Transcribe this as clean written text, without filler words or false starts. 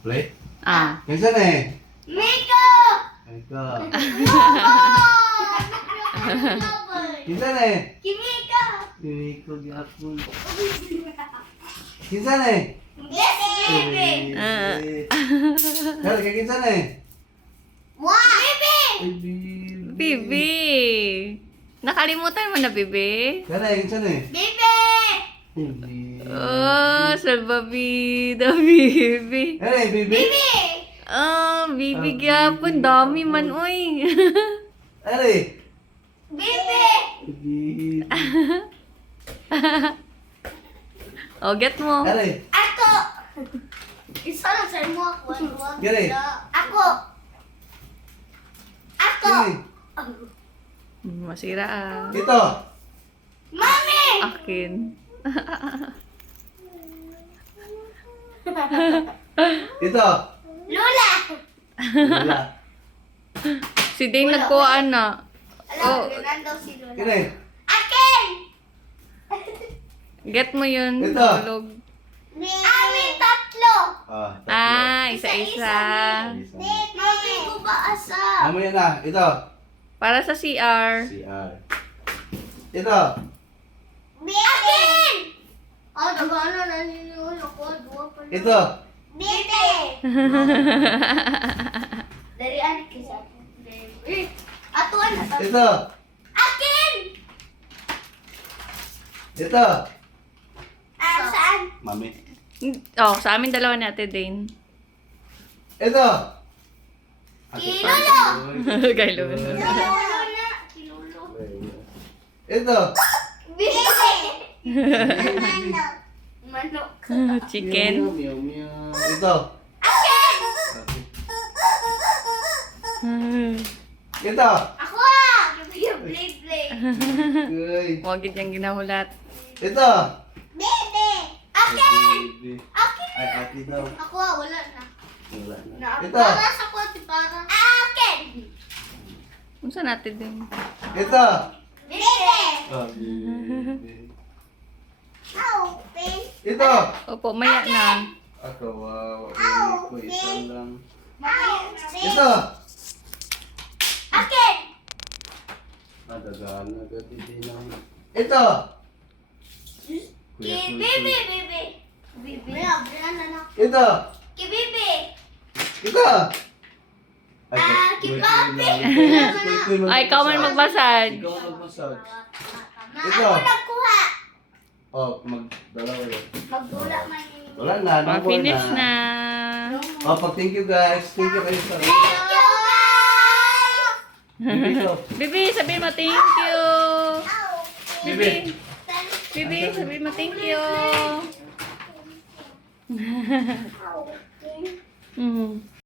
Play? Ah. Minsan eh. Miko! Ito. Miko! Minsan eh. Kimiko! Hindi ko gapon. Kinsan eh. Yes, baby! Kaya kaya kinsan eh. Wow! Baby! Bibi. Nakalimutan mo na, Bibi? Kaya kinsan eh. Baby! Bibi. Oh, salbabida, Bibi. Kaya bibi. Baby! Oh, Bibi gyapon. Dami man, uy. Kaya Baby! bibi. Oh, get mo. Kaya Ako! Isa lang sa mo ako. Gani. Ako! Ako! Masira ah. Ito. Mami! Akin. Ito. Lola! Wala. Si Dane nagkuhaan na. Alam, Oh. ganun daw si Lola. Kaya Akin! Get mo yun. Ito. Tulog. Amin tatlo! Ah, isa-isa. Mami ko ba asa? Mamaya na. Ito. Para sa CR. CR. Ito. Akin! Ah, nagano na ninyo ko. Dua pa lang. Ito. Bebe! Dari anik isa. Atuan na. Ito. Akin! Ito. Saan? Mami. Oh, sa amin dalawa ni Ate Dane. Ito. Kilolo! Kay Lolo. Kilolo na. Kilolo. Ito. Bebe! Manok. Chicken. Meow, meow, meow. Ito. Akin! Ito. Ako ah! Yung play. Uy. Huwag yung ginahulat. Ito. Bebe! Akin! Akin! Ay, ate daw. Ako ah, wala na. Wala na. Ito. Para sa kote, para. Akin! Kung saan Ate Dane? Ito. Bebe! Oh, baby. Open! Ito. Opo, maya na. Ako, wow. Baby ko, isa lang. Open! Ito. Akin! Nadagaan na agad hindi na. Ito. Kuya, Ki kuya, Bebe, kuya. Bebe. Bebe. Ano? Ito. Ki Bebe. Ito. Ki Papi. Ay, ikaw man magbasad. Ikaw magbasag. Ito. Ako nagkuha. Oh, magdalawa yun. Magdula man yung... Wala na. no more Pa-finish na. Oh, pag thank you guys. Thank you kayo sa Thank you, guys! Bibi ko. Bibi, sabihin mo thank you. Bibi. Bibi, sabihin mo thank you. Mhm.